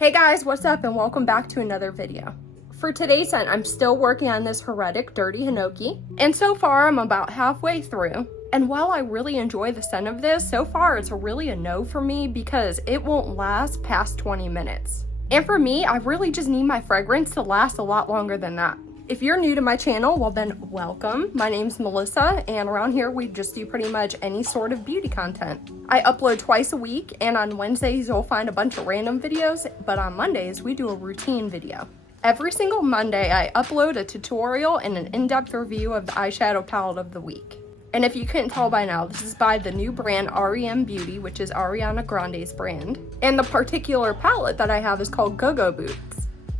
Hey guys, what's up and welcome back to another video. For today's scent, I'm still working on this Heretic Dirty Hinoki, and so far I'm about halfway through. And while I really enjoy the scent of this, so far it's really a no for me because it won't last past 20 minutes. And for me, I really just need my fragrance to last a lot longer than that. If you're new to my channel, well then welcome. My name's Melissa, and around here we just do pretty much any sort of beauty content. I upload twice a week, and on Wednesdays you'll find a bunch of random videos, but on Mondays we do a routine video. Every single Monday I upload a tutorial and an in-depth review of the eyeshadow palette of the week. And if you couldn't tell by now, this is by the new brand r.e.m Beauty, which is Ariana Grande's brand. And the particular palette that I have is called Gogo Boots.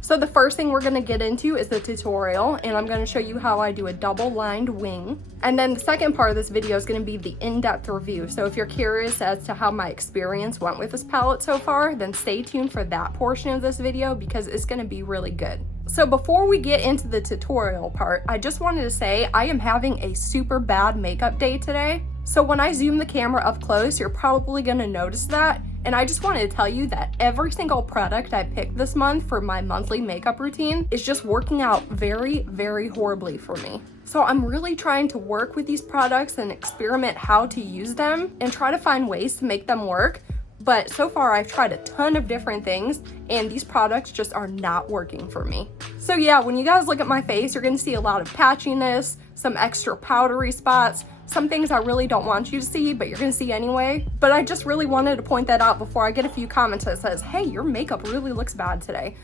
So the first thing we're gonna get into is the tutorial, and I'm gonna show you how I do a double lined wing. And then the second part of this video is gonna be the in-depth review. So if you're curious as to how my experience went with this palette so far, then stay tuned for that portion of this video because it's gonna be really good. So before we get into the tutorial part, I just wanted to say I am having a super bad makeup day today. So when I zoom the camera up close, you're probably gonna notice that. And I just wanted to tell you that every single product I picked this month for my monthly makeup routine is just working out very, very horribly for me. So I'm really trying to work with these products and experiment how to use them and try to find ways to make them work. But so far I've tried a ton of different things and these products just are not working for me. So yeah, when you guys look at my face, you're gonna see a lot of patchiness, some extra powdery spots, some things I really don't want you to see, but you're gonna see anyway. But I just really wanted to point that out before I get a few comments that says, hey, your makeup really looks bad today.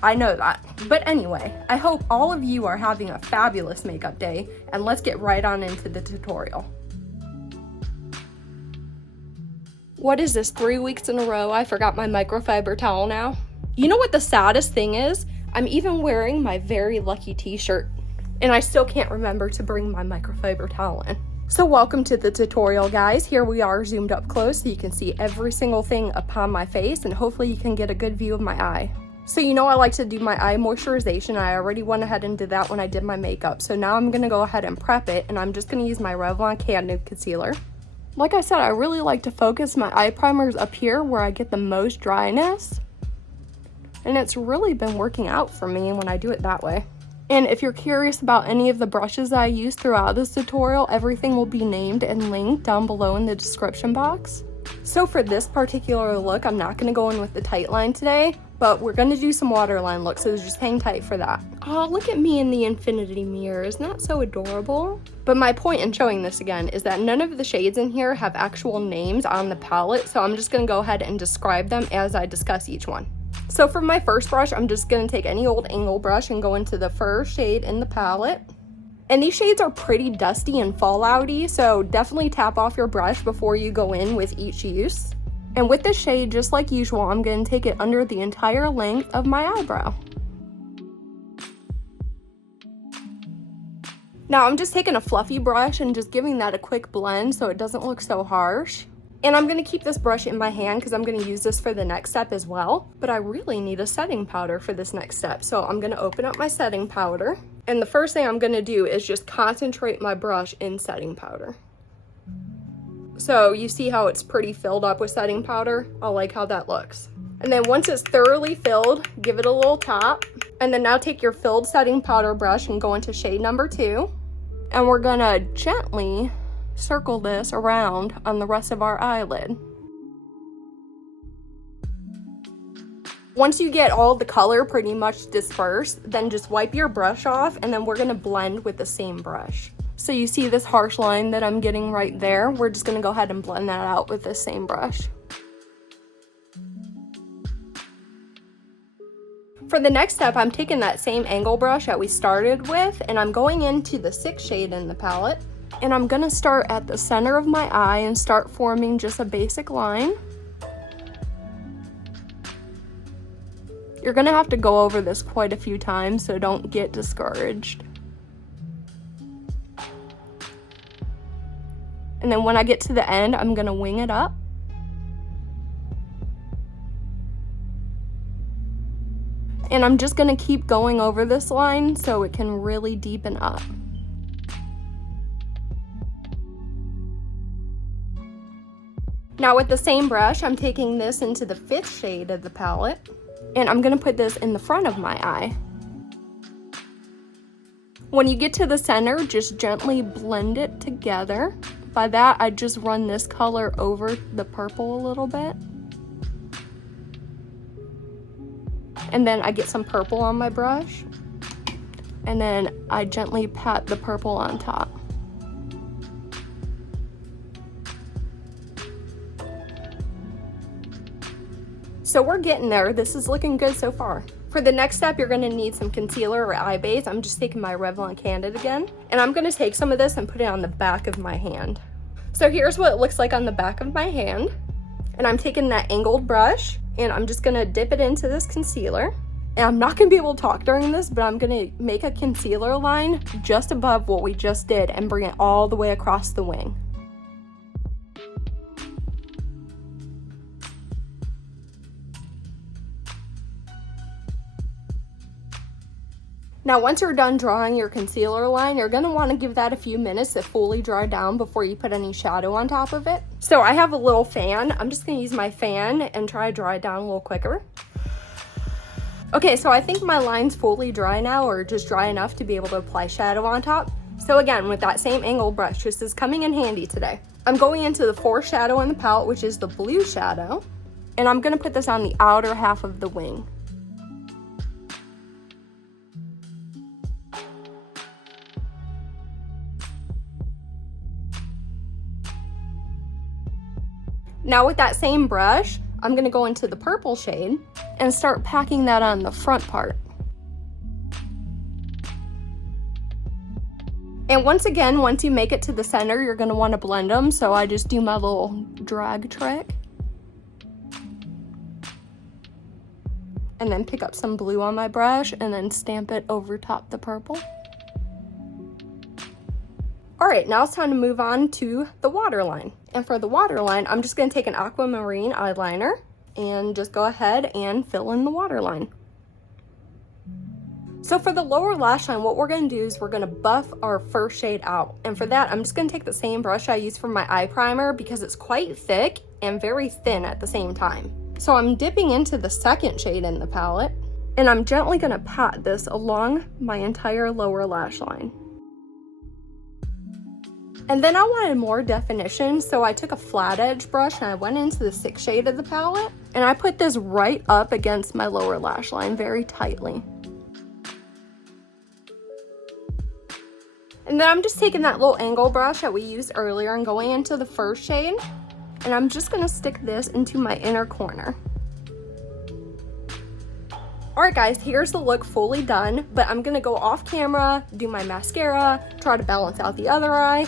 I know that. But anyway, I hope all of you are having a fabulous makeup day, and let's get right on into the tutorial. What is this, 3 weeks in a row I forgot my microfiber towel now? You know what the saddest thing is? I'm even wearing my very lucky t-shirt, and I still can't remember to bring my microfiber towel in. So welcome to the tutorial, guys. Here we are zoomed up close so you can see every single thing upon my face, and hopefully you can get a good view of my eye. So you know I like to do my eye moisturization. I already went ahead and did that when I did my makeup. So now I'm gonna go ahead and prep it, and I'm just gonna use my Revlon Candid Concealer. Like I said, I really like to focus my eye primers up here where I get the most dryness. And it's really been working out for me when I do it that way. And if you're curious about any of the brushes that I use throughout this tutorial, everything will be named and linked down below in the description box. So for this particular look, I'm not gonna go in with the tight line today, but we're gonna do some waterline looks, so just hang tight for that. Oh, look at me in the infinity mirror, isn't that so adorable? But my point in showing this again is that none of the shades in here have actual names on the palette, so I'm just gonna go ahead and describe them as I discuss each one. So for my first brush, I'm just gonna take any old angle brush and go into the first shade in the palette. And these shades are pretty dusty and fallouty, so definitely tap off your brush before you go in with each use. And with this shade, just like usual, I'm gonna take it under the entire length of my eyebrow. Now I'm just taking a fluffy brush and just giving that a quick blend so it doesn't look so harsh. And I'm gonna keep this brush in my hand because I'm gonna use this for the next step as well. But I really need a setting powder for this next step. So I'm gonna open up my setting powder. And the first thing I'm gonna do is just concentrate my brush in setting powder. So you see how it's pretty filled up with setting powder? I like how that looks. And then once it's thoroughly filled, give it a little tap. And then now take your filled setting powder brush and go into shade number 2. And we're gonna gently circle this around on the rest of our eyelid. Once you get all the color pretty much dispersed, then just wipe your brush off, and then we're gonna blend with the same brush. So you see this harsh line that I'm getting right there? We're just gonna go ahead and blend that out with the same brush. For the next step, I'm taking that same angle brush that we started with, and I'm going into the 6th shade in the palette. And I'm gonna start at the center of my eye and start forming just a basic line. You're gonna have to go over this quite a few times, so don't get discouraged. And then when I get to the end, I'm gonna wing it up. And I'm just gonna keep going over this line so it can really deepen up. Now with the same brush, I'm taking this into the 5th shade of the palette. And I'm gonna put this in the front of my eye. When you get to the center, just gently blend it together. By that, I just run this color over the purple a little bit. And then I get some purple on my brush. And then I gently pat the purple on top. So we're getting there. This is looking good so far. For the next step, you're gonna need some concealer or eye base. I'm just taking my Revlon Candid again. And I'm gonna take some of this and put it on the back of my hand. So here's what it looks like on the back of my hand. And I'm taking that angled brush and I'm just gonna dip it into this concealer. And I'm not gonna be able to talk during this, but I'm gonna make a concealer line just above what we just did and bring it all the way across the wing. Now, once you're done drawing your concealer line, you're gonna wanna give that a few minutes to fully dry down before you put any shadow on top of it. So I have a little fan. I'm just gonna use my fan and try to dry it down a little quicker. Okay, so I think my line's fully dry now, or just dry enough to be able to apply shadow on top. So again, with that same angled brush, this is coming in handy today. I'm going into the fourth shadow in the palette, which is the blue shadow, and I'm gonna put this on the outer half of the wing. Now with that same brush, I'm gonna go into the purple shade and start packing that on the front part. And once again, once you make it to the center, you're gonna wanna blend them. So I just do my little drag trick. And then pick up some blue on my brush and then stamp it over top the purple. All right, now it's time to move on to the waterline. And for the waterline, I'm just gonna take an aquamarine eyeliner and just go ahead and fill in the waterline. So for the lower lash line, what we're gonna do is we're gonna buff our first shade out. And for that, I'm just gonna take the same brush I use for my eye primer because it's quite thick and very thin at the same time. So I'm dipping into the second shade in the palette, and I'm gently gonna pat this along my entire lower lash line. And then I wanted more definition, so I took a flat edge brush and I went into the sixth shade of the palette, and I put this right up against my lower lash line very tightly. And then I'm just taking that little angle brush that we used earlier and going into the first shade, and I'm just gonna stick this into my inner corner. All right guys, here's the look fully done, but I'm gonna go off camera, do my mascara, try to balance out the other eye,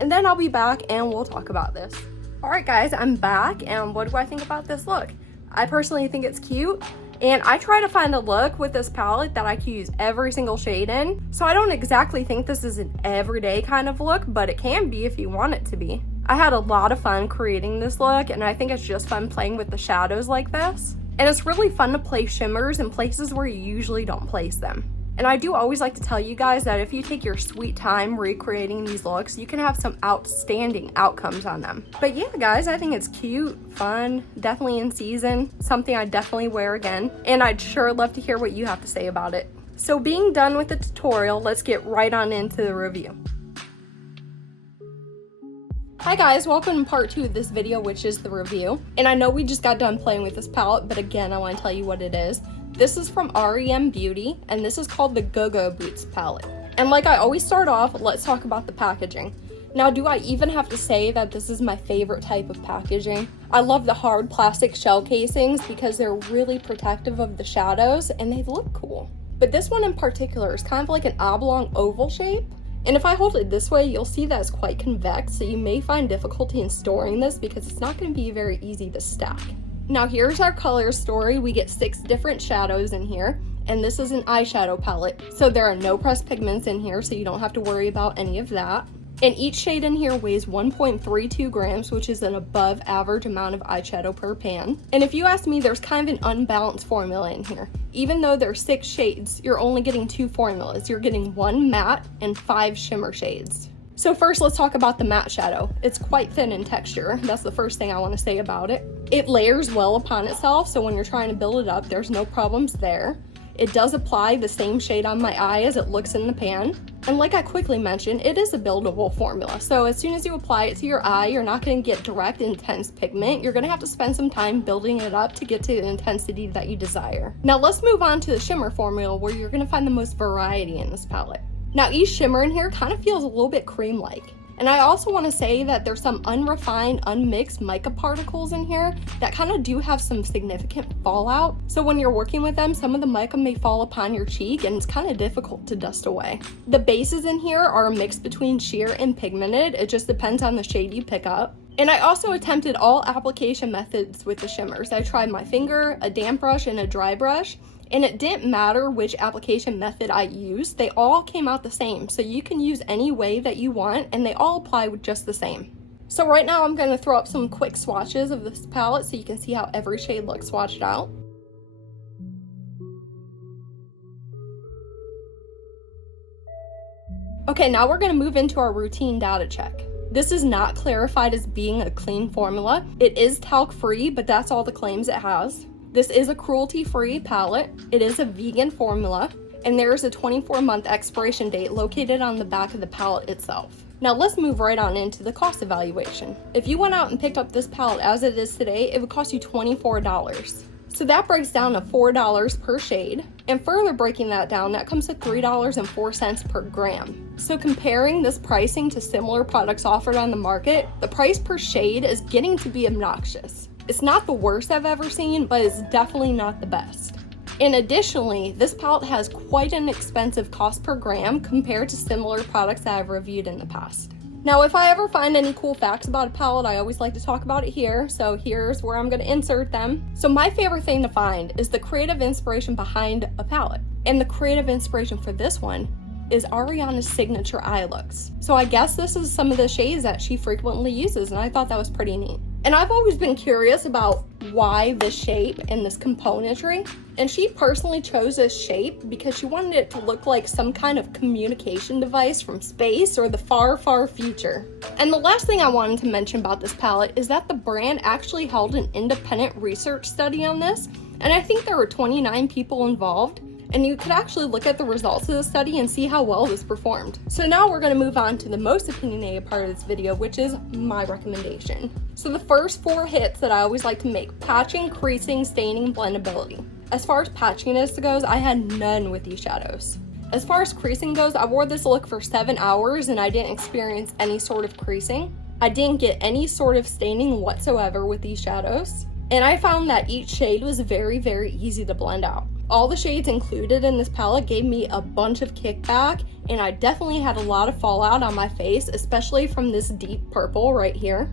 and then I'll be back and we'll talk about this. All right guys, I'm back, and what do I think about this look? I personally think it's cute, and I try to find a look with this palette that I can use every single shade in. So I don't exactly think this is an everyday kind of look, but it can be if you want it to be. I had a lot of fun creating this look, and I think it's just fun playing with the shadows like this. And it's really fun to place shimmers in places where you usually don't place them. And I do always like to tell you guys that if you take your sweet time recreating these looks, you can have some outstanding outcomes on them. But yeah, guys, I think it's cute, fun, definitely in season, something I'd definitely wear again. And I'd sure love to hear what you have to say about it. So being done with the tutorial, let's get right on into the review. Hi guys, welcome to part 2 of this video, which is the review. And I know we just got done playing with this palette, but again, I want to tell you what it is. This is from r.e.m Beauty, and this is called the Go-Go Boots palette. And like I always start off, let's talk about the packaging. Now, do I even have to say that this is my favorite type of packaging? I love the hard plastic shell casings because they're really protective of the shadows and they look cool. But this one in particular is kind of like an oblong oval shape. And if I hold it this way, you'll see that it's quite convex, so you may find difficulty in storing this because it's not going to be very easy to stack. Now here's our color story. We get 6 different shadows in here, and this is an eyeshadow palette. So there are no pressed pigments in here, so you don't have to worry about any of that. And each shade in here weighs 1.32 grams, which is an above average amount of eyeshadow per pan. And if you ask me, there's kind of an unbalanced formula in here. Even though there's 6 shades, you're only getting 2 formulas. You're getting 1 matte and 5 shimmer shades. So first, let's talk about the matte shadow. It's quite thin in texture. That's the first thing I want to say about it. It layers well upon itself, so when you're trying to build it up, there's no problems there. It does apply the same shade on my eye as it looks in the pan. And like I quickly mentioned, it is a buildable formula. So as soon as you apply it to your eye, you're not going to get direct intense pigment. You're going to have to spend some time building it up to get to the intensity that you desire. Now let's move on to the shimmer formula, where you're going to find the most variety in this palette. Now each shimmer in here kind of feels a little bit cream-like. And I also want to say that there's some unrefined, unmixed mica particles in here that kind of do have some significant fallout. So when you're working with them, some of the mica may fall upon your cheek and it's kind of difficult to dust away. The bases in here are a mix between sheer and pigmented. It just depends on the shade you pick up. And I also attempted all application methods with the shimmers. I tried my finger, a damp brush, and a dry brush. And it didn't matter which application method I used, they all came out the same. So you can use any way that you want and they all apply with just the same. So right now I'm going to throw up some quick swatches of this palette so you can see how every shade looks swatched out. Okay, now we're going to move into our routine data check. This is not clarified as being a clean formula. It is talc free, but that's all the claims it has. This is a cruelty-free palette. It is a vegan formula, and there is a 24-month expiration date located on the back of the palette itself. Now let's move right on into the cost evaluation. If you went out and picked up this palette as it is today, it would cost you $24. So that breaks down to $4 per shade, and further breaking that down, that comes to $3.04 per gram. So comparing this pricing to similar products offered on the market, the price per shade is getting to be obnoxious. It's not the worst I've ever seen, but it's definitely not the best. And additionally, this palette has quite an expensive cost per gram compared to similar products that I've reviewed in the past. Now, if I ever find any cool facts about a palette, I always like to talk about it here, so here's where I'm going to insert them. So my favorite thing to find is the creative inspiration behind a palette. And the creative inspiration for this one is Ariana's signature eye looks. So I guess this is some of the shades that she frequently uses, and I thought that was pretty neat. And I've always been curious about why this shape and this componentry. And she personally chose this shape because she wanted it to look like some kind of communication device from space or the far, far future. And the last thing I wanted to mention about this palette is that the brand actually held an independent research study on this. And I think there were 29 people involved. And you could actually look at the results of the study and see how well this performed. So now we're going to move on to the most opinionated part of this video, which is my recommendation. So the first 4 hits that I always like to make: patching, creasing, staining, blendability. As far as patchiness goes, I had none with these shadows. As far as creasing goes, I wore this look for 7 hours and I didn't experience any sort of creasing. I didn't get any sort of staining whatsoever with these shadows. And I found that each shade was very, very easy to blend out. All the shades included in this palette gave me a bunch of kickback, and I definitely had a lot of fallout on my face, especially from this deep purple right here.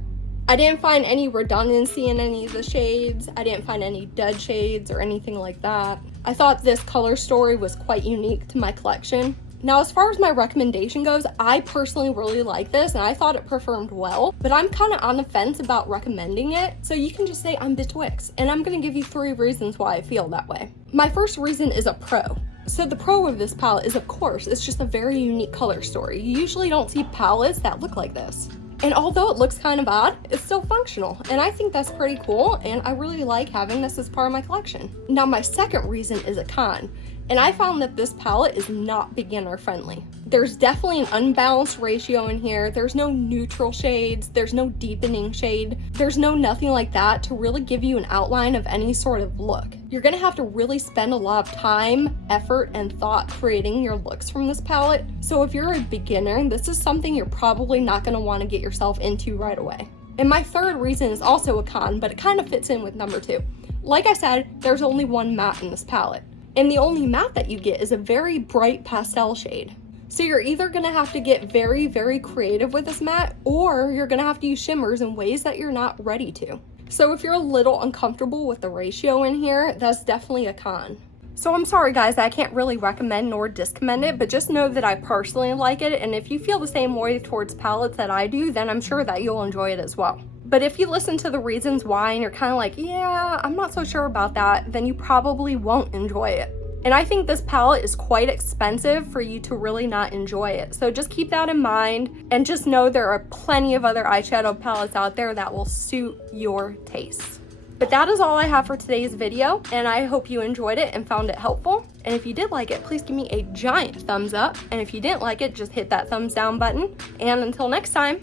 I didn't find any redundancy in any of the shades. I didn't find any dead shades or anything like that. I thought this color story was quite unique to my collection. Now, as far as my recommendation goes, I personally really like this and I thought it performed well, but I'm kind of on the fence about recommending it. So you can just say I'm betwixt, and I'm going to give you 3 reasons why I feel that way. My first reason is a pro. So the pro of this palette is, of course, it's just a very unique color story. You usually don't see palettes that look like this. And although it looks kind of odd, it's still functional. And I think that's pretty cool, and I really like having this as part of my collection. Now, my second reason is a con. And I found that this palette is not beginner friendly. There's definitely an unbalanced ratio in here. There's no neutral shades. There's no deepening shade. There's no nothing like that to really give you an outline of any sort of look. You're gonna have to really spend a lot of time, effort, and thought creating your looks from this palette. So if you're a beginner, this is something you're probably not gonna wanna get yourself into right away. And my third reason is also a con, but it kind of fits in with number 2. Like I said, there's only one matte in this palette. And the only matte that you get is a very bright pastel shade. So you're either gonna have to get very, very creative with this matte, or you're gonna have to use shimmers in ways that you're not ready to. So if you're a little uncomfortable with the ratio in here, that's definitely a con. So I'm sorry guys, I can't really recommend nor discommend it, but just know that I personally like it, and if you feel the same way towards palettes that I do, then I'm sure that you'll enjoy it as well. But if you listen to the reasons why and you're kind of like, yeah, I'm not so sure about that, then you probably won't enjoy it. And I think this palette is quite expensive for you to really not enjoy it. So just keep that in mind, and just know there are plenty of other eyeshadow palettes out there that will suit your taste. But that is all I have for today's video, and I hope you enjoyed it and found it helpful. And if you did like it, please give me a giant thumbs up. And if you didn't like it, just hit that thumbs down button. And until next time,